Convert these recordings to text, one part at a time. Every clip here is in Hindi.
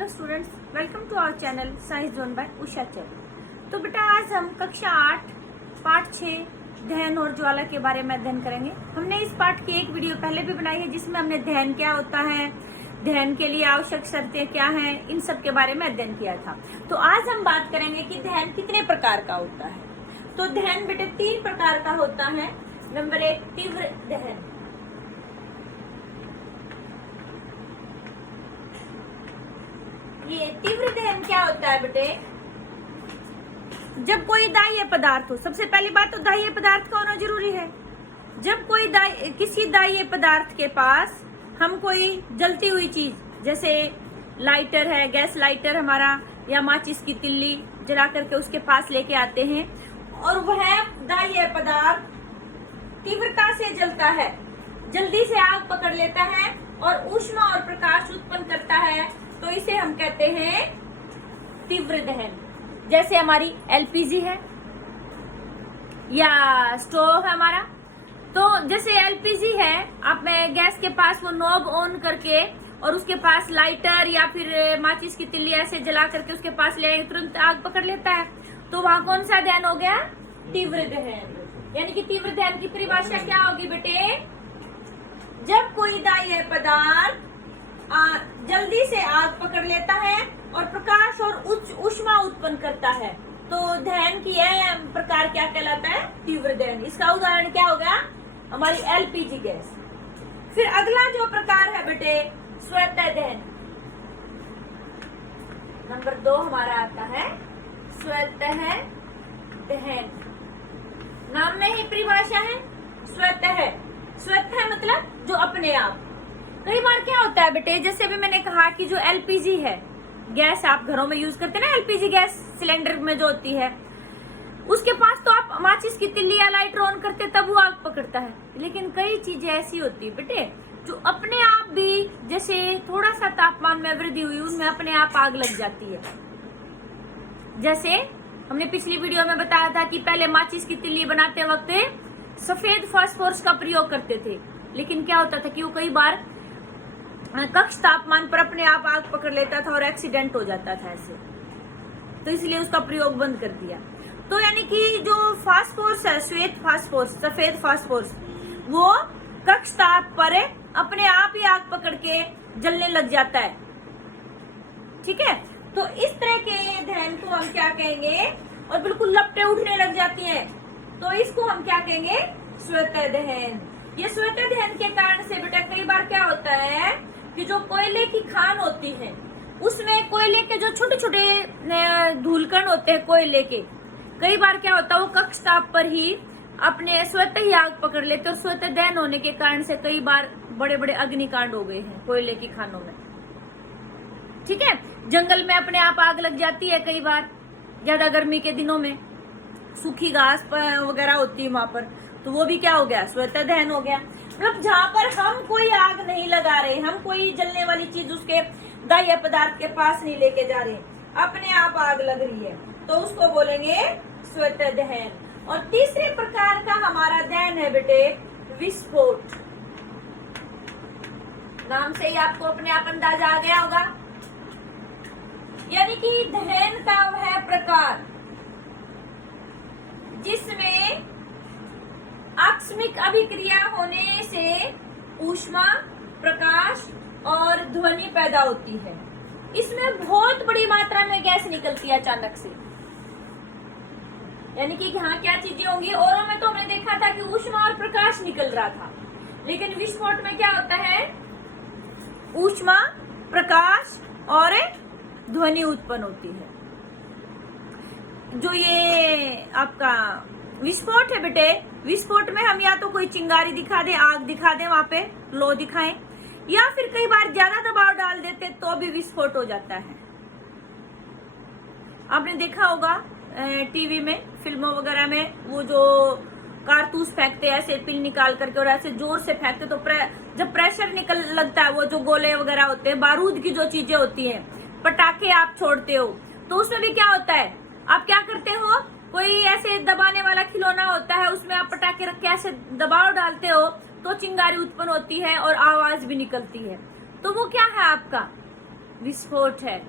Hello students, welcome to our channel science zone by Usha चल। तो बेटा आज हम कक्षा 8 पाठ 6 दहन और ज्वाला के बारे में अध्ययन करेंगे। हमने इस पाठ की एक वीडियो पहले भी बनाई है जिसमें हमने दहन क्या होता है, दहन के लिए आवश्यक शर्तें क्या हैं, इन सब के बारे में अध्ययन किया था। तो आज हम बात करेंगे कि दहन कितने प्रकार का होता है। तो दहन बेटे 3 प्रकार का होता है। नंबर 1 तीव्र दहन। ये तीव्र दहन क्या होता है बेटे? जब कोई दाह्य पदार्थ हो, सबसे पहली बात तो दाह्य पदार्थ का होना जरूरी है। जब कोई किसी दाह्य पदार्थ के पास हम कोई जलती हुई चीज जैसे लाइटर है, गैस लाइटर हमारा, या माचिस की तिल्ली जला करके उसके पास लेके आते हैं और वह दाह्य पदार्थ तीव्रता से जलता है, जल्दी से आग पकड़ लेता है और ऊष्मा और प्रकाश उत्पन्न करता है, तो इसे हम कहते हैं तीव्र दहन। जैसे हमारी एलपीजी है या स्टोव है हमारा। तो जैसे एलपीजी है, आप में गैस के पास वो नॉब ऑन करके और उसके पास लाइटर या फिर माचिस की तिल्ली ऐसे जला करके उसके पास ले तुरंत आग पकड़ लेता है, तो वहां कौन सा दहन हो गया? तीव्र दहन। यानी कि तीव्र दहन की परिभाषा क्या होगी बेटे? जब कोई दाह्य पदार्थ जल्दी से आग पकड़ लेता है और प्रकाश और उच्च ऊष्मा उत्पन्न करता है, तो दहन की यह प्रकार क्या कहलाता है? तीव्र दहन। इसका उदाहरण क्या होगा? हमारी एलपीजी गैस। फिर अगला जो प्रकार है बेटे स्वतः दहन। नंबर 2 हमारा आता है स्वतः दहन। नाम में ही परिभाषा है स्वतः। स्वतः मतलब जो अपने आप। कई बार क्या होता है बेटे, जैसे अभी मैंने कहा कि जो एलपीजी है गैस आप घरों में यूज करते हैं ना, एलपीजी गैस सिलेंडर में जो होती है, उसके पास तो आप माचिस की तिल्ली या लाइटर ऑन करते तब वो आग पकड़ता है। लेकिन कई चीजें ऐसी होती है बेटे जो अपने आप भी, जैसे थोड़ा सा तापमान में वृद्धि हुई उनमें अपने आप आग लग जाती है। जैसे हमने पिछली वीडियो में बताया था कि पहले माचिस की तिल्ली बनाते वक्त सफेद फास्फोरस का प्रयोग करते थे, लेकिन क्या होता था कि वो कई बार कक्ष तापमान पर अपने आप आग पकड़ लेता था और एक्सीडेंट हो जाता था ऐसे, तो इसलिए उसका प्रयोग बंद कर दिया। तो यानी कि जो फास्फोरस है, श्वेत फास्फोरस, सफेद फास्फोरस, वो कक्ष ताप पर अपने आप ही आग पकड़ के जलने लग जाता है। ठीक है, तो इस तरह के दहन को हम क्या कहेंगे? और बिल्कुल लपटें उठने लग जाती हैं, तो इसको हम क्या कहेंगे? स्वतः दहन। ये स्वतः दहन के कारण से बेटा कई बार क्या होता है कि जो कोयले की खान होती है उसमें कोयले के जो छोटे छोटे धूलकण होते हैं कोयले के, कई बार क्या होता है वो कक्ष ताप पर ही अपने स्वतः ही आग पकड़ लेते, और स्वतः दहन होने के कारण से कई बार बड़े बड़े अग्निकांड हो गए हैं कोयले की खानों में। ठीक है, जंगल में अपने आप आग लग जाती है कई बार, ज्यादा गर्मी के दिनों में सूखी घास वगैरह होती है वहां पर, तो वो भी क्या हो गया? स्वतः दहन हो गया। मतलब जहाँ पर हम कोई आग नहीं लगा रहे, हम कोई जलने वाली चीज उसके दाह्य पदार्थ के पास नहीं लेके जा रहे, अपने आप आग लग रही है, तो उसको बोलेंगे स्वतः दहन। और तीसरे प्रकार का हमारा दहन है बेटे विस्फोट। नाम से ही आपको अपने आप अंदाजा आ गया होगा। यानी कि दहन का वह प्रकार जिसमें आकस्मिक अभिक्रिया होने से ऊष्मा, प्रकाश और ध्वनि पैदा होती है। इसमें बहुत बड़ी मात्रा में गैस निकलती है अचानक से। यानी कि यहाँ क्या चीजें होंगी? औरों में तो हमने देखा था कि ऊष्मा और प्रकाश निकल रहा था, लेकिन विस्फोट में क्या होता है? ऊष्मा, प्रकाश और ध्वनि उत्पन्न होती है। जो ये आपका विस्फोट है बेटे, विस्फोट में हम या तो कोई चिंगारी दिखा दे, आग दिखा दे, वहां पे लो दिखाएं, या फिर कई बार ज्यादा दबाव डाल देते तो भी विस्फोट हो जाता है। आपने देखा होगा टीवी में, फिल्मों वगैरह में, वो जो कारतूस फेंकते हैं ऐसे पिन निकाल करके और ऐसे जोर से फेंकते, तो जब प्रेशर निकल लगता है, वो जो गोले वगैरह होते हैं, बारूद की जो चीजें होती हैं, पटाखे आप छोड़ते हो, तो उसमें भी क्या होता है? आप क्या करते हो? कोई ऐसे दबाने वाला खिलौना होता है, उसमें आप पटाखे रख के ऐसे दबाव डालते हो तो चिंगारी उत्पन्न होती है और आवाज भी निकलती है। तो वो क्या है आपका? विस्फोट है।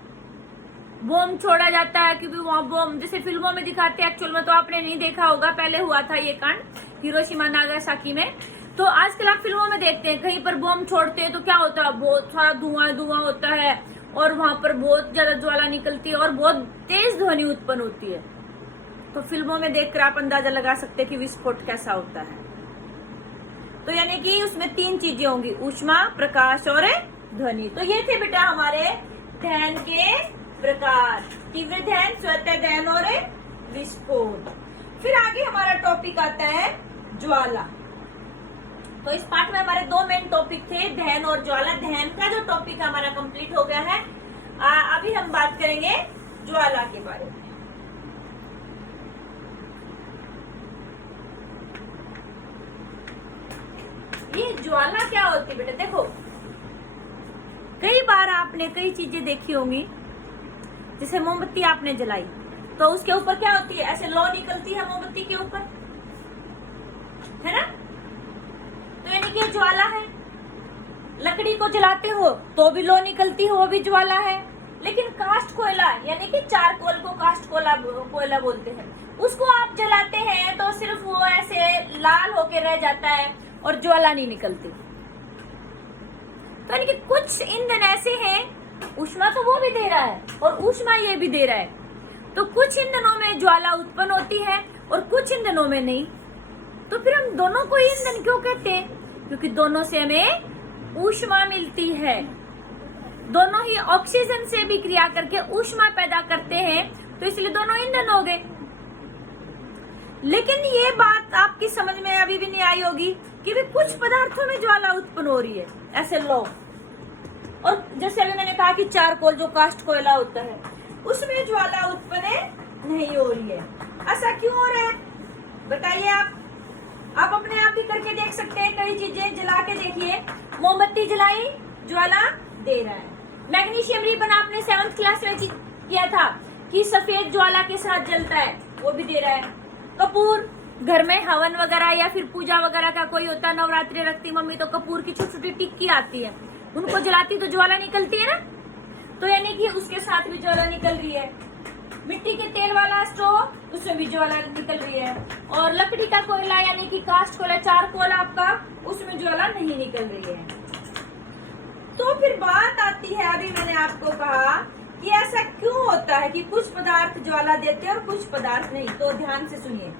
बॉम्ब छोड़ा जाता है क्योंकि वहाँ बॉम्ब जैसे फिल्मों में दिखाते हैं, एक्चुअल में तो आपने नहीं देखा होगा, पहले हुआ था ये कांड हिरोशिमा नागासाकी में। तो आजकल आप फिल्मों में देखते हैं कहीं पर बॉम्ब छोड़ते हैं तो क्या होता है, बहुत सारा धुआं होता है और वहां पर बहुत ज्यादा ज्वाला निकलती है और बहुत तेज ध्वनि उत्पन्न होती है। तो फिल्मों में देखकर आप अंदाजा लगा सकते हैं कि विस्फोट कैसा होता है। तो यानी कि उसमें 3 चीजें होंगी, ऊष्मा, प्रकाश और ध्वनि। तो ये थे बेटा हमारे दहन के प्रकार, तीव्र दहन, स्वतः दहन और विस्फोट। फिर आगे हमारा टॉपिक आता है ज्वाला। तो इस पार्ट में हमारे 2 मेन टॉपिक थे, दहन और ज्वाला। दहन का जो टॉपिक हमारा कंप्लीट हो गया है। अभी हम बात करेंगे ज्वाला के बारे में। ये ज्वाला क्या होती है बेटा, देखो कई बार आपने कई चीजें देखी होंगी, जैसे मोमबत्ती आपने जलाई तो उसके ऊपर क्या होती है, ऐसे लौ निकलती है मोमबत्ती के ऊपर, है ना। तो यानी कि ज्वाला है। लकड़ी को जलाते हो तो भी लौ निकलती है, वो भी ज्वाला है। लेकिन कास्ट कोयला यानी कि चारकोल को कास्ट कोयला बोलते हैं, उसको आप जलाते हैं तो सिर्फ वो ऐसे लाल होके रह जाता है और ज्वाला नहीं निकलती। तो यानी कि कुछ ईंधन ऐसे हैं, ऊष्मा तो वो भी दे रहा है और ऊष्मा ये भी दे रहा है, तो कुछ ईंधनों में ज्वाला उत्पन्न होती है और कुछ ईंधनों में नहीं। तो फिर हम दोनों को ईंधन क्यों कहते हैं, क्योंकि दोनों से हमें ऊष्मा मिलती है। दोनों ही ऑक्सीजन से भी क्रिया करके ऊष्मा पैदा करते हैं, तो इसलिए दोनों ईंधन हो गए। लेकिन ये बात आपकी समझ में अभी भी नहीं आई होगी कि भी कुछ पदार्थों में ज्वाला उत्पन्न हो रही है, ऐसे लो। और जैसे अभी मैंने कहा कि चारकोल जो कास्ट कोयला होता है उसमें ज्वाला उत्पन्न नहीं हो रही है। ऐसा क्यों हो रहा है बताइए आप अपने आप ही करके देख सकते हैं। कई चीजें जला के देखिए, मोमबत्ती जलाई ज्वाला दे रहा है। मैग्नीशियम रिबन आपने 7th क्लास में किया था कि सफेद ज्वाला के साथ जलता है, वो भी दे रहा है। कपूर, घर में हवन वगैरह या फिर पूजा वगैरह का कोई होता है, नवरात्रि रखती मम्मी तो कपूर की छोटी छोटी टिक्की आती है, उनको जलाती तो ज्वाला निकलती है ना। तो यानी कि उसके साथ भी ज्वाला निकल रही है। मिट्टी के तेल वाला स्टोव, उसमें भी ज्वाला निकल रही है। और लकड़ी का कोयला यानी कि कास्ट कोयला, चारकोल आपका, उसमें ज्वाला नहीं निकल रही है। तो फिर बात आती है, अभी मैंने आपको कहा कि ऐसा क्यों होता है कि कुछ पदार्थ ज्वाला देते हैं और कुछ पदार्थ नहीं। तो ध्यान से सुनिए,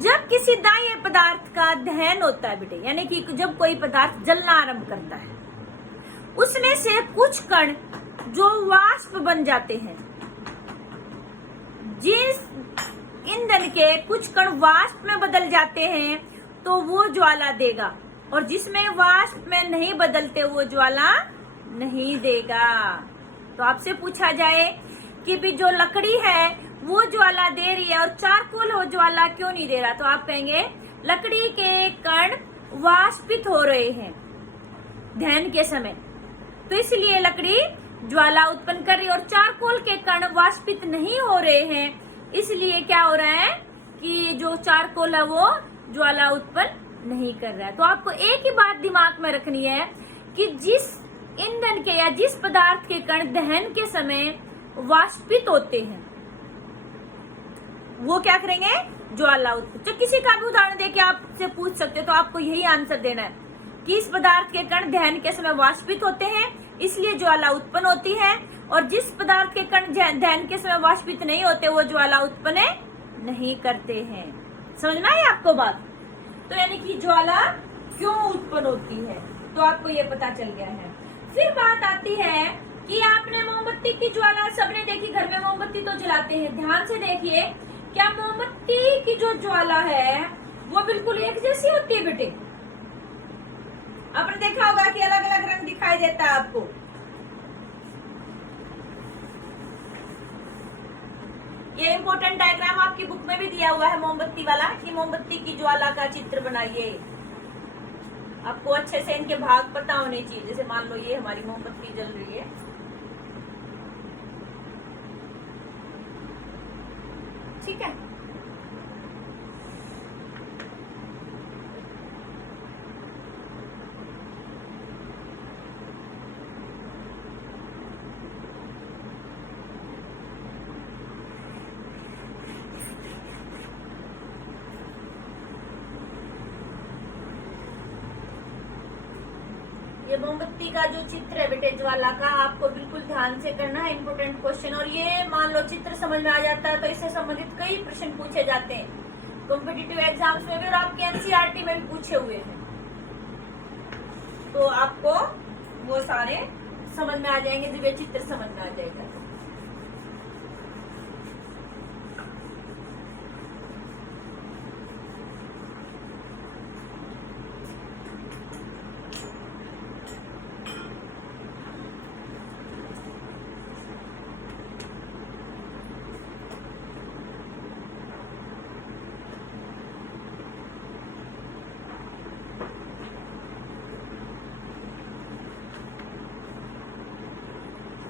जब किसी दाह्य पदार्थ का दहन होता है बेटे, यानी कि जब कोई पदार्थ जलना आरंभ करता है, उसमें से कुछ कण जो वाष्प बन जाते हैं, जिस ईंधन के कुछ कण वाष्प में बदल जाते हैं तो वो ज्वाला देगा, और जिसमें वाष्प में नहीं बदलते वो ज्वाला नहीं देगा। तो आपसे पूछा जाए कि भी जो लकड़ी है वो ज्वाला दे रही है और चारकोल वो ज्वाला क्यों नहीं दे रहा, तो आप कहेंगे लकड़ी के कण वाष्पित हो रहे हैं दहन के समय, तो इसलिए लकड़ी ज्वाला उत्पन्न कर रही है। और चारकोल के कण वाष्पित नहीं हो रहे हैं, इसलिए क्या हो रहा है कि जो चारकोल है वो ज्वाला उत्पन्न नहीं कर रहा है। तो आपको एक ही बात दिमाग में रखनी है कि जिस ईंधन के या जिस पदार्थ के कण दहन के समय वाष्पित होते हैं वो क्या करेंगे, ज्वाला उत्पन्न। तो किसी का भी उदाहरण देके आपसे पूछ सकते हो, तो आपको यही आंसर देना है कि इस पदार्थ के कण दहन के समय वाष्पित होते हैं इसलिए ज्वाला उत्पन्न होती है, और जिस पदार्थ के कण दहन के समय वाष्पित नहीं होते वो ज्वाला उत्पन्न नहीं करते हैं। समझ में आई आपको बात। तो यानी कि ज्वाला क्यों उत्पन्न होती है, तो आपको ये पता चल गया है। फिर बात आती है कि आपने मोमबत्ती की ज्वाला सबने देखी, घर में मोमबत्ती तो जलाते हैं। ध्यान से देखिए, क्या मोमबत्ती की जो ज्वाला है वो बिल्कुल एक जैसी होती है बेटे? आपने देखा होगा कि अलग अलग रंग दिखाई देता है आपको। ये इम्पोर्टेंट डायग्राम आपकी बुक में भी दिया हुआ है मोमबत्ती वाला, कि मोमबत्ती की ज्वाला का चित्र बनाइए। आपको अच्छे से इनके भाग पता होने चाहिए। जैसे मान लो ये हमारी मोमबत्ती जल रही है, ठीक है। ये मोमबत्ती का जो चित्र है बेटे ज्वाला का, आपको बिल्कुल ध्यान से करना है, इम्पोर्टेंट क्वेश्चन। और ये मान लो चित्र समझ में आ जाता है तो इससे संबंधित कई प्रश्न पूछे जाते हैं कॉम्पिटिटिव एग्जाम्स में भी, और आपके एनसीईआरटी में भी पूछे हुए हैं। तो आपको वो सारे समझ में आ जाएंगे जब ये चित्र समझ में आ जाएगा।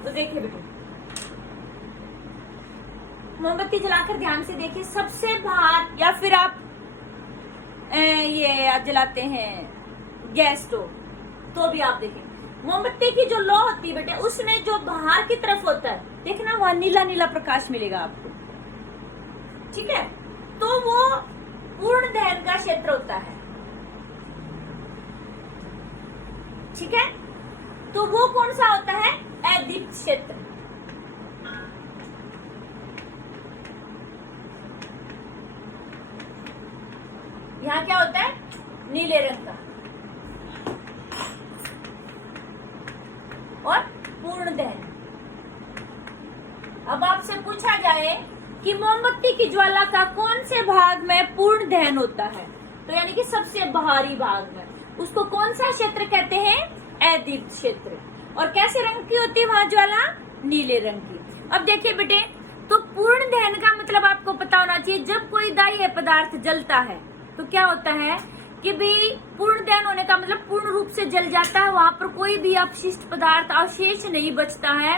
तो देखिए बेटे, मोमबत्ती जलाकर ध्यान से देखिए, सबसे बाहर, या फिर आप ये जलाते हैं गैस स्टोव तो भी आप देखें मोमबत्ती की जो लौ होती है बेटे, उसमें जो बाहर की तरफ होता है, देखना वहां नीला नीला प्रकाश मिलेगा आपको, ठीक है। तो वो पूर्ण दहन का क्षेत्र होता है, ठीक है। तो वो कौन सा होता है? अदीप्त क्षेत्र। यहाँ क्या होता है? नीले रंग का। और पूर्ण दहन। अब आपसे पूछा जाए कि मोमबत्ती की ज्वाला का कौन से भाग में पूर्ण दहन होता है, तो यानी कि सबसे बाहरी भाग में, उसको कौन सा क्षेत्र कहते हैं? अदीप्त क्षेत्र। और कैसे रंग की होती है वहां ज्वाला? नीले रंग की। अब देखिए बेटे, तो पूर्ण दहन का मतलब आपको पता होना चाहिए, जब कोई दाह्य पदार्थ जलता है तो क्या होता है कि भाई पूर्ण दहन होने का मतलब पूर्ण रूप से जल जाता है, वहां पर कोई भी अपशिष्ट पदार्थ अवशेष नहीं बचता है,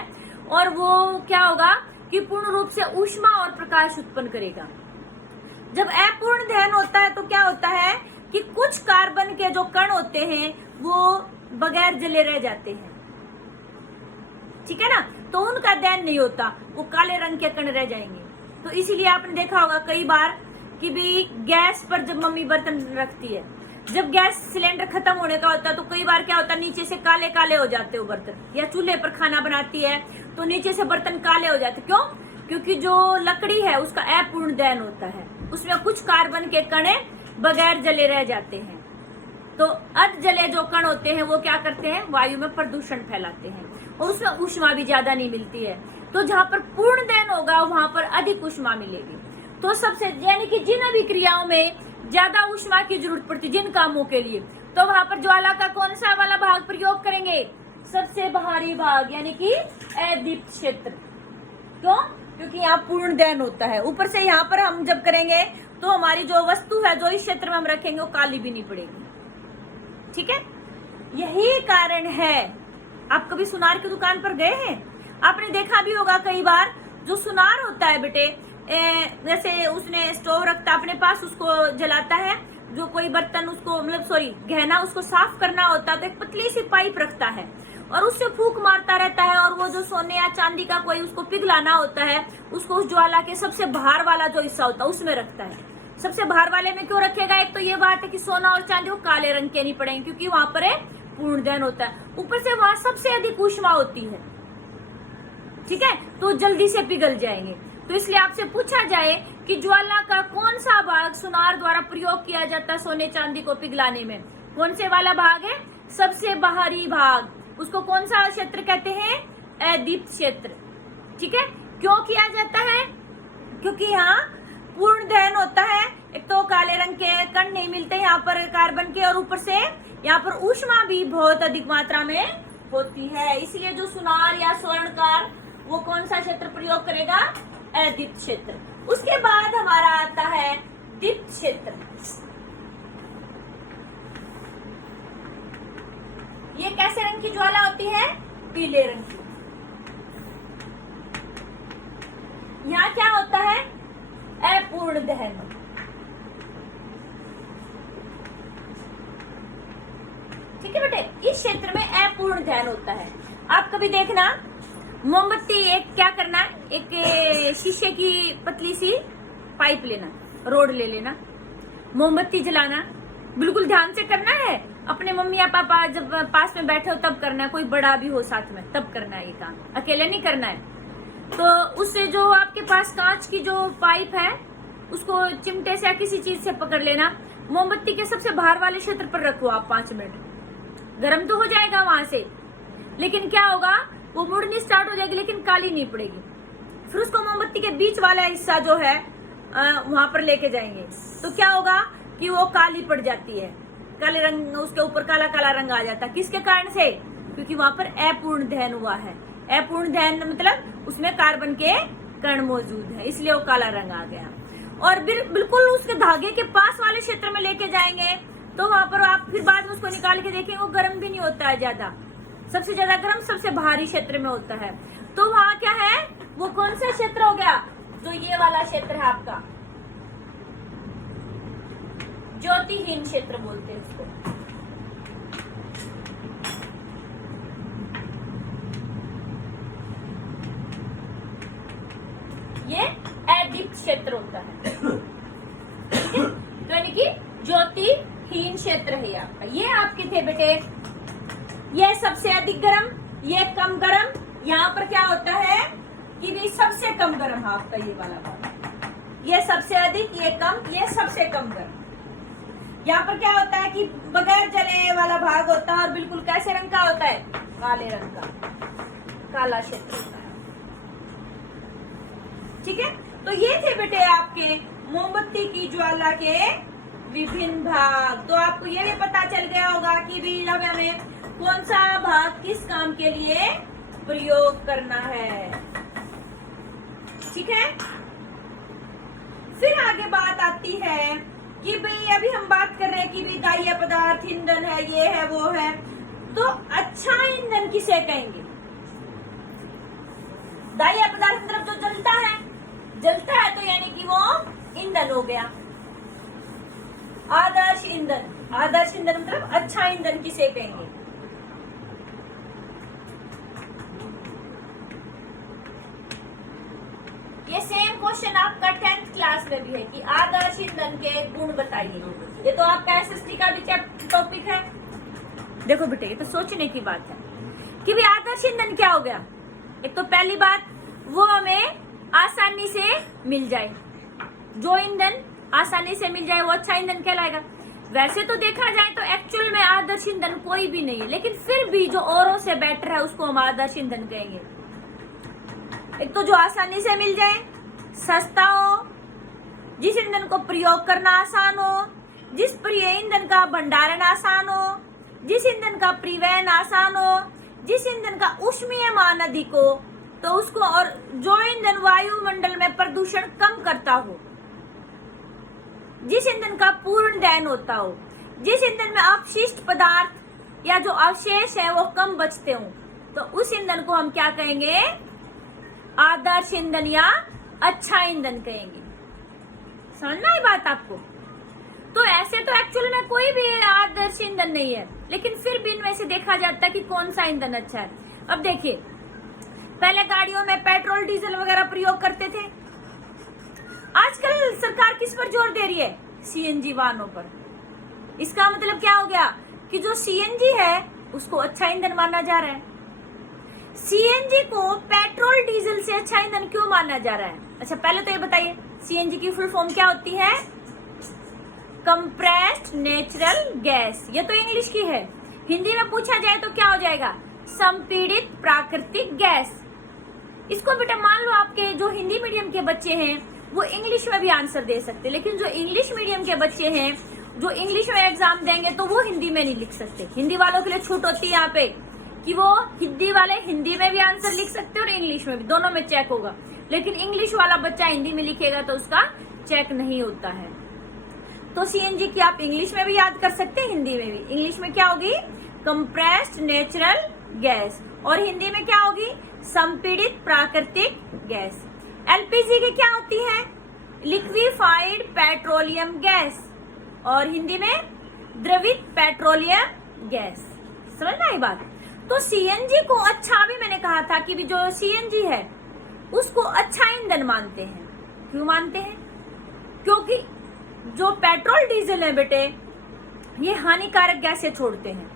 और वो क्या होगा कि पूर्ण रूप से ऊष्मा और प्रकाश उत्पन्न करेगा। जब अपूर्ण दहन होता है तो क्या होता है कि कुछ कार्बन के जो कण होते हैं वो बगैर जले रह जाते हैं, ठीक है ना, तो उनका दहन नहीं होता, वो काले रंग के कण रह जाएंगे। तो इसीलिए आपने देखा होगा कई बार कि भी गैस पर जब मम्मी बर्तन रखती है, जब गैस सिलेंडर खत्म होने का होता है तो कई बार क्या होता है, नीचे से काले काले हो जाते हो बर्तन, या चूल्हे पर खाना बनाती है तो नीचे से बर्तन काले हो जाते। क्यों? क्योंकि जो लकड़ी है उसका अपूर्ण दहन होता है, उसमें कुछ कार्बन के कण बगैर जले रह जाते हैं। तो अर्ध जले जो कण होते हैं वो क्या करते हैं? वायु में प्रदूषण फैलाते हैं, और उसमें ऊष्मा भी ज्यादा नहीं मिलती है। तो जहाँ पर पूर्ण दहन होगा वहां पर अधिक ऊष्मा मिलेगी। तो सबसे, यानी कि जिन अभिक्रियाओं में ज्यादा ऊष्मा की जरूरत पड़ती है, जिन कामों के लिए, तो वहां पर ज्वाला का कौन सा वाला भाग प्रयोग करेंगे? सबसे बाहरी भाग, यानी कि अदीप्त क्षेत्र। क्यों? क्योंकि यहाँ पूर्ण दहन होता है। ऊपर से यहाँ पर हम जब करेंगे तो हमारी जो वस्तु है जो इस क्षेत्र में हम रखेंगे वो काली भी नहीं पड़ेगी, ठीक है। यही कारण है, आप कभी सुनार की दुकान पर गए हैं? आपने देखा भी होगा कई बार, जो सुनार होता है बेटे, जैसे उसने स्टोव रखता अपने पास, उसको जलाता है, जो कोई बर्तन उसको गहना उसको साफ करना होता है तो एक पतली सी पाइप रखता है और उससे फूंक मारता रहता है, और वो जो सोने या चांदी का कोई उसको पिघलाना होता है उसको उस ज्वाला के सबसे बाहर वाला जो हिस्सा होता है उसमें रखता है। सबसे बाहर वाले में क्यों रखेगा? एक तो ये बात है कि सोना और चांदी वो काले रंग के नहीं पड़ेंगे, क्योंकि वहां पर पूर्ण दहन होता है। ऊपर से वहां सबसे अधिक ऊष्मा होती है, ठीक है, तो जल्दी से पिघल जाएंगे। तो इसलिए आपसे पूछा जाए कि ज्वाला का कौन सा भाग सुनार द्वारा प्रयोग किया जाता है सोने चांदी को पिघलाने में, कौन से वाला भाग है? सबसे बाहरी भाग। उसको कौन सा क्षेत्र कहते हैं? अदीप्त क्षेत्र, ठीक है। क्यों किया जाता है? क्योंकि यहाँ पूर्ण दहन होता है, एक तो काले रंग के कण नहीं मिलते यहाँ पर कार्बन के, और ऊपर से यहाँ पर ऊष्मा भी बहुत अधिक मात्रा में होती है। इसलिए जो सुनार या स्वर्णकार वो कौन सा क्षेत्र प्रयोग करेगा? अदीप्त क्षेत्र। उसके बाद हमारा आता है दीप्त क्षेत्र। ये कैसे रंग की ज्वाला होती है? पीले रंग की। यहाँ क्या होता है? अपूर्ण दहन। ठीक है बेटे, इस क्षेत्र में अपूर्ण दहन होता है। आप कभी देखना, मोमबत्ती एक क्या करना है, एक शीशे की पतली सी पाइप लेना, रोड ले लेना, मोमबत्ती जलाना, बिल्कुल ध्यान से करना है, अपने मम्मी या पापा जब पास में बैठे हो तब करना है, कोई बड़ा भी हो साथ में तब करना है ये काम, अकेले नहीं करना है। तो उससे जो आपके पास कांच की जो पाइप है उसको चिमटे से या किसी चीज से पकड़ लेना, मोमबत्ती के सबसे बाहर वाले क्षेत्र पर रखो आप 5 मिनट। गर्म तो हो जाएगा वहां से, लेकिन क्या होगा, वो मुड़नी स्टार्ट हो जाएगी लेकिन काली नहीं पड़ेगी। फिर उसको मोमबत्ती के बीच वाला हिस्सा जो है वहां पर लेके जाएंगे, तो क्या होगा कि वो काली पड़ जाती है, काले रंग, उसके ऊपर काला काला रंग आ जाता है। किसके कारण से? क्योंकि वहां पर अपूर्ण दहन हुआ है। अपूर्ण दहन मतलब उसमें कार्बन के कण मौजूद है, इसलिए वो काला रंग आ गया। और बिल्कुल उसके धागे के पास वाले क्षेत्र में लेके जाएंगे तो वहां पर आप फिर बाद में उसको निकाल के देखेंगे, वो गर्म भी नहीं होता है ज्यादा। सबसे ज्यादा गर्म सबसे बाहरी क्षेत्र में होता है। तो वहां क्या है, वो कौन सा क्षेत्र हो गया, जो ये वाला क्षेत्र है आपका, ज्योतिहीन क्षेत्र बोलते हैं इसको। ये अदीप्त क्षेत्र होता है, तो यानी कि ज्योतिहीन क्षेत्र है आपका। ये आपके थे बेटे, ये सबसे अधिक गर्म, ये कम गर्म। यहाँ पर क्या होता है कि भी सबसे कम गर्म है आपका ये वाला भाग, ये सबसे अधिक, ये कम, ये सबसे कम गर्म। यहाँ पर क्या होता है कि बगैर जले वाला भाग होता है और बिल्कुल कैसे रंग का होता है, काले रंग का, काला क्षेत्र होता है। ठीक है, तो ये थे बेटे आपके मोमबत्ती की ज्वाला के विभिन्न भाग। तो आपको ये भी पता चल गया होगा कि भी हमें कौन सा भाग किस काम के लिए प्रयोग करना है। ठीक है, फिर आगे बात आती है कि भाई अभी हम बात कर रहे हैं कि भी दाह्य पदार्थ ईंधन है, ये है वो है, तो अच्छा ईंधन किसे कहेंगे? दाह्य पदार्थ मतलब जो जलता है तो यानी कि वो ईंधन हो गया। आदर्श ईंधन, आदर्श ईंधन मतलब अच्छा ईंधन किसे कहेंगे? ये सेम क्वेश्चन आपका 10th क्लास में भी है कि आदर्श ईंधन के गुण बताइए। ये तो आपका एसएसटी का भी टॉपिक है। देखो बेटे, ये तो सोचने की बात है कि भी आदर्श ईंधन क्या हो गया। एक तो पहली बात, वो हमें आसानी से मिल जाए। जो ईंधन आसानी से मिल जाए वो अच्छा ईंधन कहलाएगा। वैसे तो देखा जाए तो एक्चुअल में आदर्श ईंधन कोई भी नहीं है, लेकिन फिर भी जो औरों से बेटर है उसको हम आदर्श ईंधन कहेंगे। एक तो जो आसानी से मिल जाए, सस्ता हो, जिस ईंधन को प्रयोग करना आसान हो, जिस प्रिय ईंधन का भंडारण आसान हो, जिस ईंधन का परिवहन आसान हो, जिस ईंधन का ऊष्मीयमान अधिक हो, तो उसको, और जो ईंधन वायुमंडल में प्रदूषण कम करता हो, जिस ईंधन का पूर्ण दहन होता हो, जिस ईंधन में अपशिष्ट पदार्थ या जो अवशेष है वो कम बचते हो, तो उस ईंधन को हम क्या कहेंगे? आदर्श ईंधन या अच्छा ईंधन कहेंगे। समझना है बात आपको? तो ऐसे तो एक्चुअल में कोई भी आदर्श ईंधन नहीं है, लेकिन फिर भी इनमें से देखा जाता है कि कौन सा ईंधन अच्छा है। अब देखिए, पहले गाड़ियों में पेट्रोल डीजल वगैरह प्रयोग करते थे। आजकल सरकार किस पर जोर दे रही है? सीएनजी वाहनों पर। इसका मतलब क्या हो गया कि जो सीएनजी है उसको अच्छा ईंधन माना जा रहा है। सीएनजी को पेट्रोल डीजल से अच्छा ईंधन क्यों माना जा रहा है? अच्छा, पहले तो ये बताइए, सीएनजी की फुल फॉर्म क्या होती है? Compressed natural gas. ये तो इंग्लिश की है, हिंदी में पूछा जाए तो क्या हो जाएगा? संपीड़ित प्राकृतिक गैस। इसको बेटा मान लो आपके जो हिंदी मीडियम के बच्चे हैं वो इंग्लिश में भी आंसर दे सकते, लेकिन जो इंग्लिश मीडियम के बच्चे हैं जो इंग्लिश में एग्जाम देंगे तो वो हिंदी में नहीं लिख सकते। हिंदी वालों के लिए छूट होती है यहाँ पे कि वो हिंदी वाले हिंदी में भी आंसर लिख सकते हैं और इंग्लिश में भी, दोनों में चेक होगा। लेकिन इंग्लिश वाला बच्चा हिंदी में लिखेगा तो उसका चेक नहीं होता है। तो सीएनजी की आप इंग्लिश में भी याद कर सकते हैं, हिंदी में भी। इंग्लिश में क्या होगी? कंप्रेस्ड नेचुरल गैस, और हिंदी में क्या होगी? संपीड़ित प्राकृतिक गैस। एलपीजी की क्या होती है? लिक्विफाइड पेट्रोलियम गैस, और हिंदी में द्रवित पेट्रोलियम गैस। समझना है बात? तो सीएनजी को अच्छा, भी मैंने कहा था कि भी जो सीएनजी है उसको अच्छा ईंधन मानते हैं। क्यों मानते हैं? क्योंकि जो पेट्रोल डीजल है बेटे ये हानिकारक गैसें छोड़ते हैं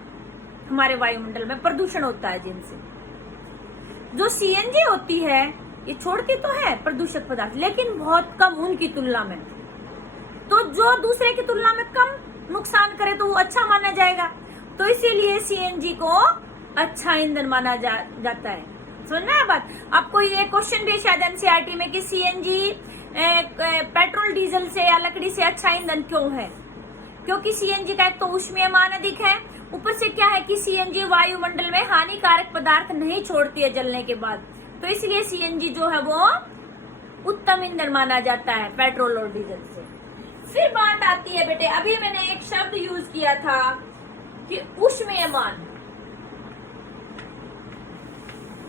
हमारे वायुमंडल में, प्रदूषण होता है जिनसे। जो सीएनजी होती है ये छोड़ती तो है प्रदूषक पदार्थ, लेकिन बहुत कम उनकी तुलना में। तो जो दूसरे की तुलना में कम नुकसान करे तो वो अच्छा माना जाएगा, तो इसीलिए सीएनजी को अच्छा ईंधन माना जाता है। सुनना है बात। आपको ये क्वेश्चन भी शायद एनसीईआरटी में कि सीएनजी पेट्रोल डीजल से या लकड़ी से अच्छा ईंधन क्यों है? क्योंकि सीएनजी का एक तो ऊष्मीयमान अधिक है, ऊपर से क्या है कि सीएनजी वायुमंडल में हानिकारक पदार्थ नहीं छोड़ती है जलने के बाद, तो इसलिए सीएनजी जो है वो उत्तम ईंधन माना जाता है पेट्रोल और डीजल से। फिर बात आती है बेटे, अभी मैंने एक शब्द यूज किया था कि ऊष्मीयमान।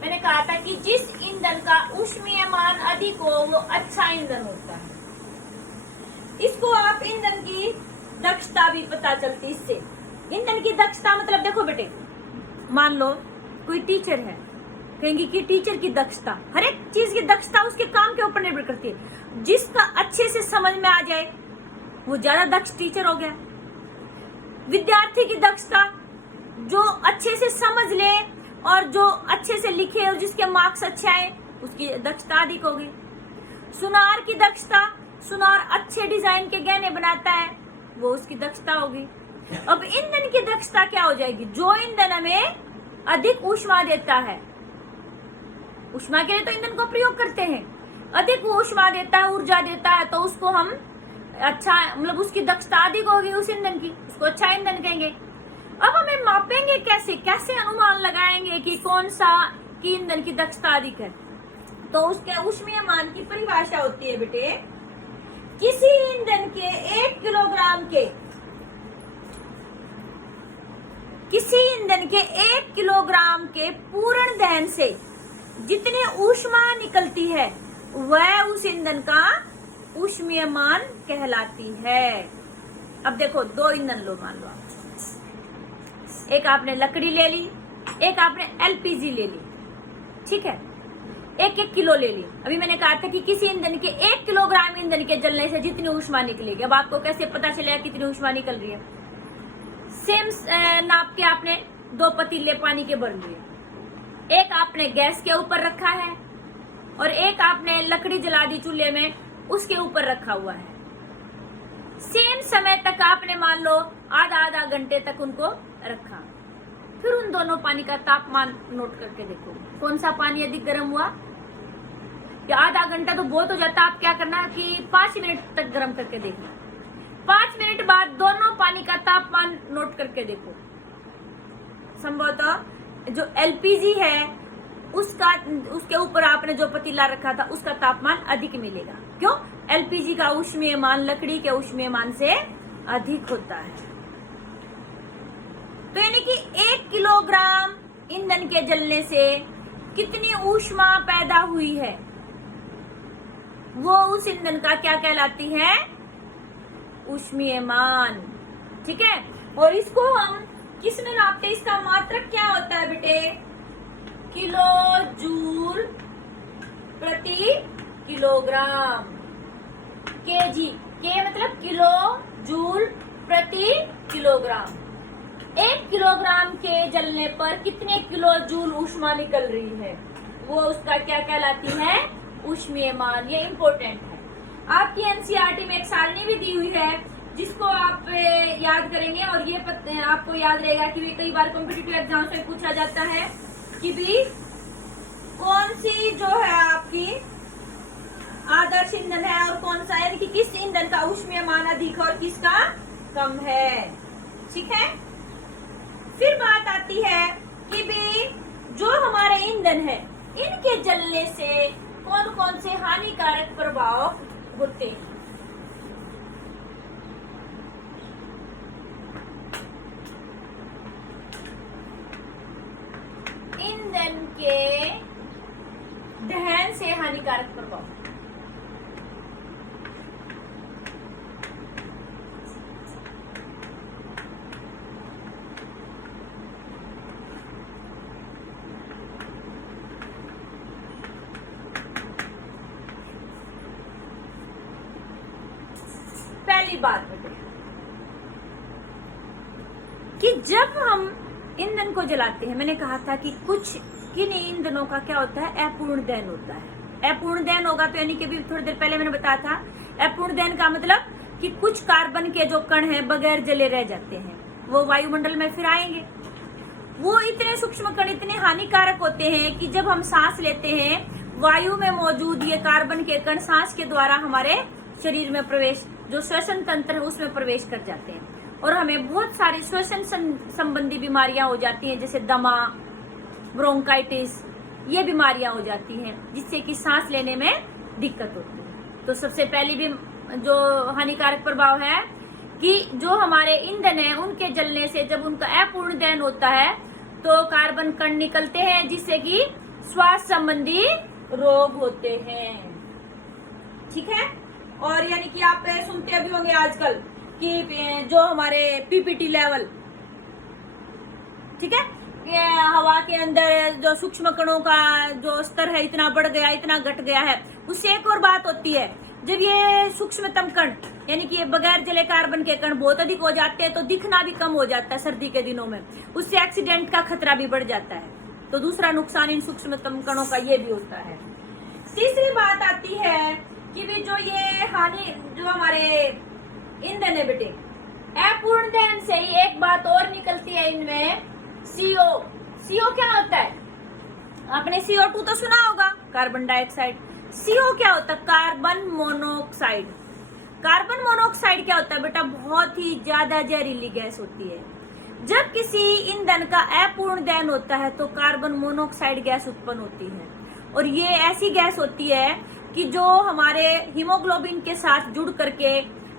मैंने कहा था कि जिस ईंधन का ऊष्मीयमान अधिक हो वो अच्छा ईंधन होता है। इसको आप ईंधन की दक्षता भी पता चलती इससे। ईंधन की दक्षता मतलब देखो बेटे, मान लो कोई टीचर है, कहेंगे कि टीचर की दक्षता, हर एक चीज की दक्षता उसके काम के ऊपर निर्भर करती है। जिसका अच्छे से समझ में आ जाए वो ज्यादा दक्ष टीचर हो गया। विद्यार्थी की दक्षता जो अच्छे से समझ ले और जो अच्छे से लिखे और जिसके मार्क्स अच्छे आए उसकी दक्षता अधिक होगी। सुनार की दक्षता, सुनार अच्छे डिजाइन के गहने बनाता है, वो उसकी दक्षता होगी। अब ईंधन की दक्षता क्या हो जाएगी? जो ईंधन हमें अधिक ऊष्मा देता है, ऊष्मा के लिए तो ईंधन को प्रयोग करते हैं, अधिक ऊष्मा देता है, ऊर्जा देता है, तो उसको हम अच्छा मतलब उसकी दक्षता अधिक होगी उस ईंधन की, उसको अच्छा ईंधन कहेंगे। अब हमें मापेंगे कैसे, कैसे अनुमान लगाएंगे कि कौन सा की ईंधन की दक्षता अधिक है? तो उसके ऊष्मीयमान की परिभाषा होती है बेटे, किसी ईंधन के 1 किलोग्राम के, किसी ईंधन के 1 किलोग्राम के पूर्ण दहन से जितनी ऊष्मा निकलती है वह उस ईंधन का ऊष्मीयमान कहलाती है। अब देखो दो ईंधन लो, मान लो आप, एक आपने लकड़ी ले ली, एक आपने एलपीजी ले ली, ठीक है, 1-1 किलो ले ली। अभी मैंने कहा था कि किसी ईंधन के 1 किलोग्राम ईंधन के जलने से जितनी ऊष्मा निकलेगी। अब आपको कैसे पता चलेगा कितनी ऊष्मा निकल रही है? सेम नाप के आपने 2 पतीले पानी के भर लिए, एक आपने गैस के ऊपर रखा है और एक आपने लकड़ी जला दी चूल्हे में, उसके ऊपर रखा हुआ है। सेम समय तक आपने मान लो आधा घंटे तक उनको रखा, फिर उन दोनों पानी का तापमान नोट करके देखो कौन सा पानी अधिक गर्म हुआ। या आधा घंटा तो बहुत हो जाता, आप क्या करना कि 5 मिनट तक गर्म करके देखना, 5 मिनट बाद दोनों पानी का तापमान नोट करके देखो। संभवतः जो एलपीजी है उसका, उसके ऊपर आपने जो पतीला रखा था उसका तापमान अधिक मिलेगा। क्यों? एलपीजी का ऊष्मीयमान लकड़ी के ऊष्मीयमान से अधिक होता है। तो यानी कि 1 किलोग्राम ईंधन के जलने से कितनी ऊष्मा पैदा हुई है वो उस ईंधन का क्या कहलाती है? ऊष्मीयमान। ठीक है, और इसको हम किस में नापते हैं? इसका मात्रक क्या होता है बेटे? किलो जूल प्रति किलोग्राम, केजी, के मतलब किलो जूल प्रति किलोग्राम। 1 किलोग्राम के जलने पर कितने किलो जूल ऊष्मा निकल रही है वो उसका क्या कहलाती है? ऊष्मीयमान। ये इम्पोर्टेंट है। आपकी एनसीईआरटी में एक सारणी भी दी हुई है जिसको आप याद करेंगे और ये आपको याद रहेगा कि कई बार कॉम्पिटिटिव एग्जाम में पूछा जाता है कि भी कौन सी जो है आपकी आदर्श ईंधन है और कौन सा, यानी कि किस ईंधन का ऊष्मीयमान अधिक और किसका कम है। ठीक है, फिर बात आती है कि भी जो हमारे ईंधन है इनके जलने से कौन कौन से हानिकारक प्रभाव होते हैं। ईंधन के दहन से हानिकारक प्रभाव, पहली बात बेटे, कि जब हम ईंधन को जलाते हैं, मैंने कहा था कि कुछ किन ईंधनों का क्या होता है, अपूर्ण दहन होता है। अपूर्ण दहन होगा तो यानी कि भी थोड़ी देर पहले मैंने बताया था, अपूर्ण दहन का मतलब कि कुछ कार्बन के जो कण हैं बगैर जले रह जाते हैं, वो वायुमंडल में फिर आएंगे। वो इतने सूक्ष्म कण इतने हानिकारक होते हैं कि जब हम सांस लेते हैं, वायु में मौजूद ये कार्बन के कण सांस के द्वारा हमारे शरीर में प्रवेश, जो श्वसन तंत्र है उसमें प्रवेश कर जाते हैं और हमें बहुत सारी श्वसन संबंधी बीमारियां हो जाती हैं, जैसे दमा, ब्रोंकाइटिस, ये बीमारियां हो जाती हैं जिससे कि सांस लेने में दिक्कत होती है। तो सबसे पहली भी जो हानिकारक प्रभाव है कि जो हमारे ईंधन है उनके जलने से जब उनका अपूर्ण दहन होता है तो कार्बन कण निकलते हैं जिससे कि श्वास संबंधी रोग होते हैं। ठीक है। और यानी कि आप सुनते भी होंगे आजकल कि जो हमारे पीपीटी लेवल, ठीक है, ये हवा के अंदर जो सूक्ष्म कणों का जो स्तर है इतना बढ़ गया, इतना घट गया है। उससे एक और बात होती है, जब ये सूक्ष्मतम कण यानी कि ये बगैर जले कार्बन के कण बहुत अधिक हो जाते हैं तो दिखना भी कम हो जाता है सर्दी के दिनों में, उससे एक्सीडेंट का खतरा भी बढ़ जाता है। तो दूसरा नुकसान इन सूक्ष्मतम कणों का ये भी होता है। तीसरी बात आती है कि भी जो ये हानि जो हमारे ईंधन है बेटे, अपूर्ण दहन से ही एक बात और निकलती है इनमें, CO। CO क्या होता है? आपने CO2 तो सुना होगा, कार्बन डाइऑक्साइड। CO क्या होता है? Carbon monoxide. कार्बन मोनोऑक्साइड क्या होता है बेटा? बहुत ही ज्यादा जहरीली गैस होती है। जब किसी ईंधन का अपूर्ण दहन होता है तो कार्बन मोनोऑक्साइड गैस उत्पन्न होती है और ये ऐसी गैस होती है कि जो हमारे हीमोग्लोबिन के साथ जुड़ करके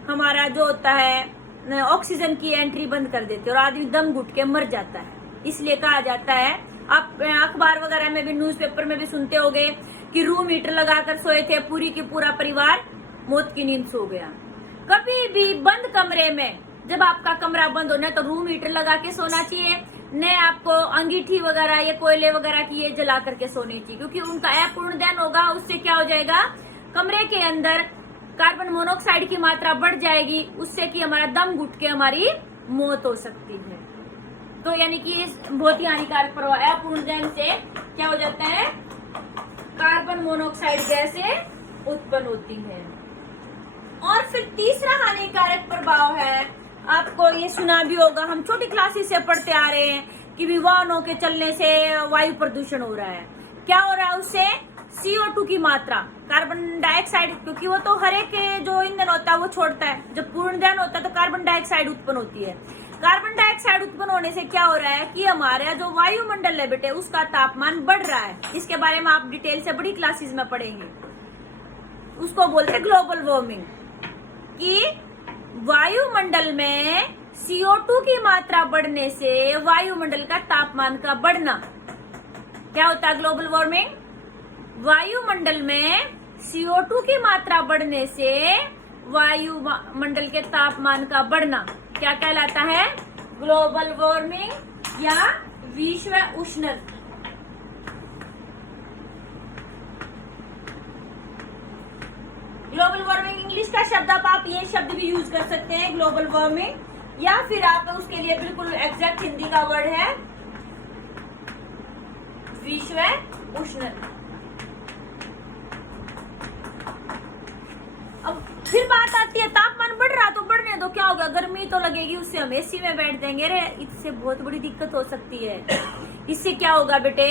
हमारा जो होता है ऑक्सीजन की एंट्री बंद कर देती है और आदमी दम घुट के मर जाता है। इसलिए कहा जाता है, आप अखबार वगैरह में भी, न्यूज़पेपर में भी सुनते होंगे कि रूम हीटर लगाकर सोए थे पूरी की पूरा परिवार, मौत की नींद सो गया। कभी भी बंद कमरे में, जब आपका कमरा बंद होना है तो रूम हीटर लगा के सोना चाहिए, न आपको अंगीठी वगैरह या कोयले वगैरह की ये जला करके सोनी चाहिए, क्योंकि उनका अपूर्ण दहन होगा। उससे क्या हो जाएगा, कमरे के अंदर कार्बन मोनोऑक्साइड की मात्रा बढ़ जाएगी, उससे कि हमारा दम घुट के हमारी मौत हो सकती है। तो यानी कि बहुत ही हानिकारक प्रभाव अपूर्ण दहन से क्या हो जाता है, कार्बन मोनोऑक्साइड गैसें उत्पन्न होती है। और फिर तीसरा हानिकारक प्रभाव है, आपको ये सुना भी होगा, हम छोटी क्लासेस से पढ़ते आ रहे हैं कि वाहनों के चलने से वायु प्रदूषण हो रहा है। क्या हो रहा है उससे? CO2 की मात्रा, कार्बन डाइऑक्साइड, क्योंकि वो तो हर एक जो ईंधन होता है वो छोड़ता है। जब पूर्ण दहन होता है तो कार्बन डाइऑक्साइड उत्पन्न होती है। कार्बन डाइऑक्साइड उत्पन्न होने से क्या हो रहा है कि हमारा जो वायुमंडल है बेटे उसका तापमान बढ़ रहा है। इसके बारे में आप डिटेल से बड़ी क्लासेस में पढ़ेंगे। उसको बोलते हैं ग्लोबल वार्मिंग, कि वायुमंडल में CO2 की मात्रा बढ़ने से वायुमंडल का तापमान का बढ़ना। क्या होता है ग्लोबल वार्मिंग? वायुमंडल में CO2 की मात्रा बढ़ने से वायुमंडल के तापमान का बढ़ना क्या कहलाता है? ग्लोबल वार्मिंग या विश्व उष्णता। ग्लोबल वार्मिंग इंग्लिश का शब्द, आप ये शब्द भी यूज कर सकते हैं ग्लोबल वार्मिंग, या फिर आप उसके लिए बिल्कुल एग्जैक्ट हिंदी का वर्ड है विश्व उष्णता। अब फिर बात आती है, तापमान बढ़ रहा तो बढ़ने दो, क्या होगा, गर्मी तो लगेगी, उससे हम एसी में बैठ जाएंगे। अरे इससे बहुत बड़ी दिक्कत हो सकती है। इससे क्या होगा बेटे,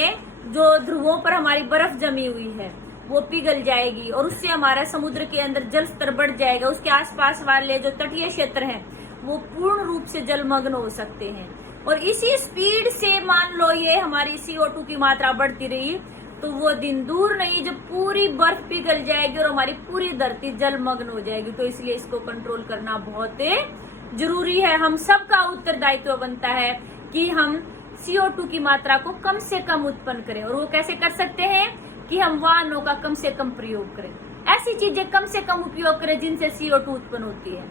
जो ध्रुवों पर हमारी बर्फ जमी हुई है वो पिघल जाएगी और उससे हमारा समुद्र के अंदर जल स्तर बढ़ जाएगा। उसके आसपास वाले जो तटीय क्षेत्र हैं वो पूर्ण रूप से जलमग्न हो सकते हैं। और इसी स्पीड से मान लो ये हमारी CO2 की मात्रा बढ़ती रही तो वो दिन दूर नहीं जब पूरी बर्फ पिघल जाएगी और हमारी पूरी धरती जलमग्न हो जाएगी। तो इसलिए इसको कंट्रोल करना बहुत जरूरी है। हम सबका उत्तरदायित्व बनता है कि हम CO2 की मात्रा को कम से कम उत्पन्न करें। और वो कैसे कर सकते हैं कि हम वाहनों का कम से कम प्रयोग करें, ऐसी चीजें कम से कम उपयोग करें जिनसे CO2 उत्पन्न होती है।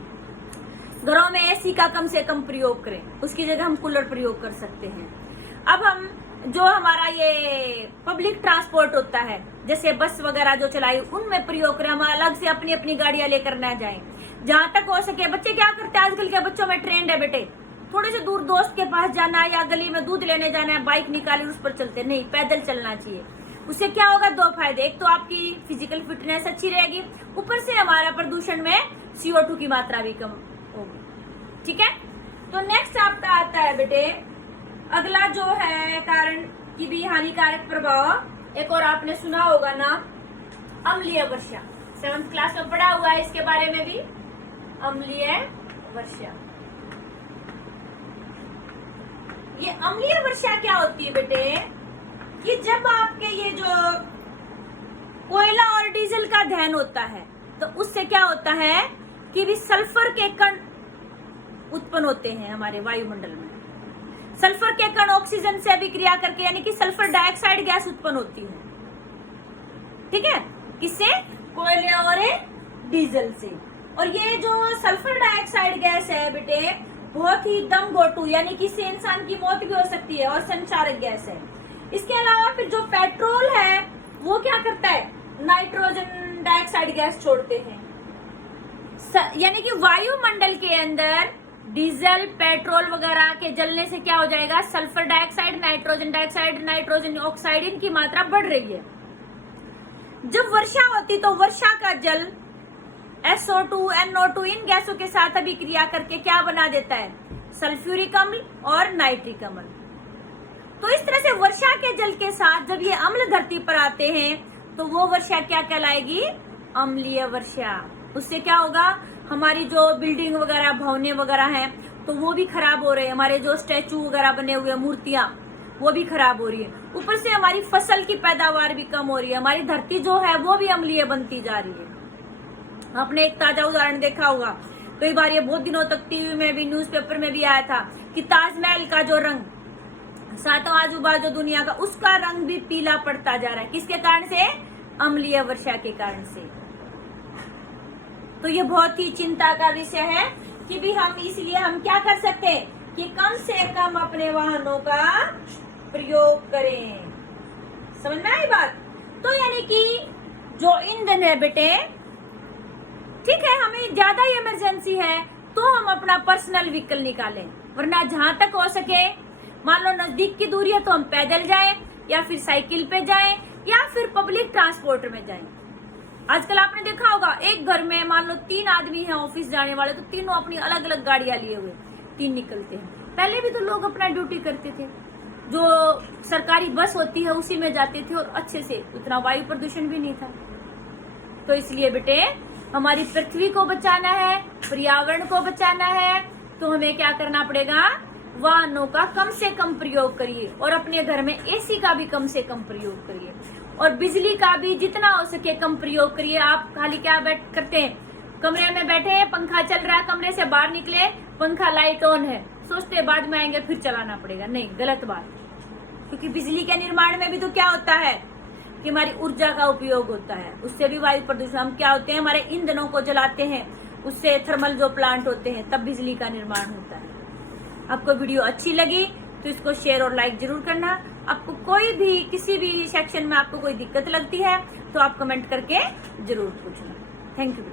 घरों में AC का कम से कम प्रयोग करें, उसकी जगह हम कूलर प्रयोग कर सकते हैं। अब हम जो हमारा ये पब्लिक ट्रांसपोर्ट होता है, जैसे बस वगैरह जो चलाई, उनमें प्रयोग करें। हम अलग से अपनी अपनी गाड़ियां लेकर ना जाएं। जहां तक हो सके, बच्चे क्या करते हैं आजकल के बच्चों में ट्रेंड है बेटे, थोड़े से दूर दोस्त के पास जाना है या गली में दूध लेने जाना है, बाइक निकाले उस पर चलते नहीं, पैदल चलना चाहिए। उससे क्या होगा, दो फायदे, एक तो आपकी फिजिकल फिटनेस अच्छी रहेगी, ऊपर से हमारा प्रदूषण में CO2 की मात्रा भी कम होगी। ठीक है, तो नेक्स्ट आपका आता है बेटे अगला जो है कारण की भी हानिकारक प्रभाव, एक और आपने सुना होगा ना, अम्लीय वर्षा। 7th क्लास में पढ़ा हुआ है इसके बारे में भी, अम्लीय वर्षा। ये अम्लीय वर्षा क्या होती है बेटे, कि जब आपके ये जो कोयला और डीजल का दहन होता है तो उससे क्या होता है कि भी सल्फर के कण उत्पन्न होते हैं हमारे वायुमंडल में। सल्फर के कण ऑक्सीजन से अभिक्रिया करके यानी कि सल्फर डाइऑक्साइड गैस उत्पन्न होती है। ठीक है, किससे, कोयले और डीजल से। और ये जो सल्फर डाइऑक्साइड गैस है बेटे बहुत ही दम घोटू यानी कि इससे इंसान की मौत भी हो सकती है और संचारक गैस है। इसके अलावा फिर जो पेट्रोल है वो क्या करता है, नाइट्रोजन डाइऑक्साइड गैस छोड़ते हैं। यानी कि वायुमंडल के अंदर डीजल पेट्रोल वगैरह के जलने से क्या हो जाएगा, sulphur dioxide, nitrogen dioxide, nitrogen oxide इनकी मात्रा बढ़ रही है। जब वर्षा होती तो वर्षा का जल SO2, NO2 इन गैसों के साथ अभिक्रिया करके क्या बना देता है, सल्फ्यूरिक अम्ल और नाइट्रिक अम्ल। तो इस तरह से वर्षा के जल के साथ जब ये अम्ल धरती पर आते हैं तो वो वर्षा क्या कहलाएगी, अम्लीय वर्षा। उससे क्या होगा, हमारी जो बिल्डिंग वगैरह भवनें वगैरह हैं तो वो भी खराब हो रहे हैं, हमारे जो स्टैचू वगैरह बने हुए मूर्तियां वो भी खराब हो रही है। ऊपर से हमारी फसल की पैदावार भी कम हो रही है, हमारी धरती जो है वो भी अम्लीय बनती जा रही है। आपने एक ताजा उदाहरण देखा होगा, कई बार ये बहुत दिनों तक टीवी में भी न्यूज़पेपर में भी आया था कि ताजमहल का जो रंग सातों आजू बाजू दुनिया का, उसका रंग भी पीला पड़ता जा रहा है। किसके कारण से, अम्लीय वर्षा के कारण से। तो ये बहुत ही चिंता का विषय है कि भी हम इसलिए हम क्या कर सकते हैं कि कम से कम अपने वाहनों का प्रयोग करें। समझ में आई बात। तो यानी कि जो ईंधन है बेटे, ठीक है, हमें ज्यादा इमरजेंसी है तो हम अपना पर्सनल व्हीकल निकालें, वरना जहां तक हो सके, मान लो नजदीक की दूरी है तो हम पैदल जाएं या फिर साइकिल पे जाएं या फिर पब्लिक ट्रांसपोर्ट में जाएं। आजकल आपने देखा होगा एक घर में मान लो 3 आदमी हैं ऑफिस जाने वाले, तो तीनों अपनी अलग अलग गाड़ियां लिए हुए 3 निकलते हैं। पहले भी तो लोग अपना ड्यूटी करते थे, जो सरकारी बस होती है उसी में जाते थे और अच्छे से, उतना वायु प्रदूषण भी नहीं था। तो इसलिए बेटे हमारी पृथ्वी को बचाना है, पर्यावरण को बचाना है, तो हमें क्या करना पड़ेगा, वाहनों का कम से कम प्रयोग करिए और अपने घर में AC का भी कम से कम प्रयोग करिए और बिजली का भी जितना हो सके कम प्रयोग करिए। आप खाली क्या करते हैं, कमरे में बैठे हैं, पंखा चल रहा है, कमरे से बाहर निकले पंखा लाइट ऑन है, सोचते बाद में आएंगे फिर चलाना पड़ेगा, नहीं, गलत बात। क्योंकि बिजली के निर्माण में भी तो क्या होता है कि हमारी ऊर्जा का उपयोग होता है, उससे भी वायु प्रदूषण। हम क्या होते हैं, हमारे ईंधनों को जलाते हैं, उससे थर्मल जो प्लांट होते हैं तब बिजली का निर्माण होता है। आपको वीडियो अच्छी लगी तो इसको शेयर और लाइक जरूर करना। आपको कोई भी किसी भी सेक्शन में आपको कोई दिक्कत लगती है तो आप कमेंट करके जरूर पूछना। Thank you.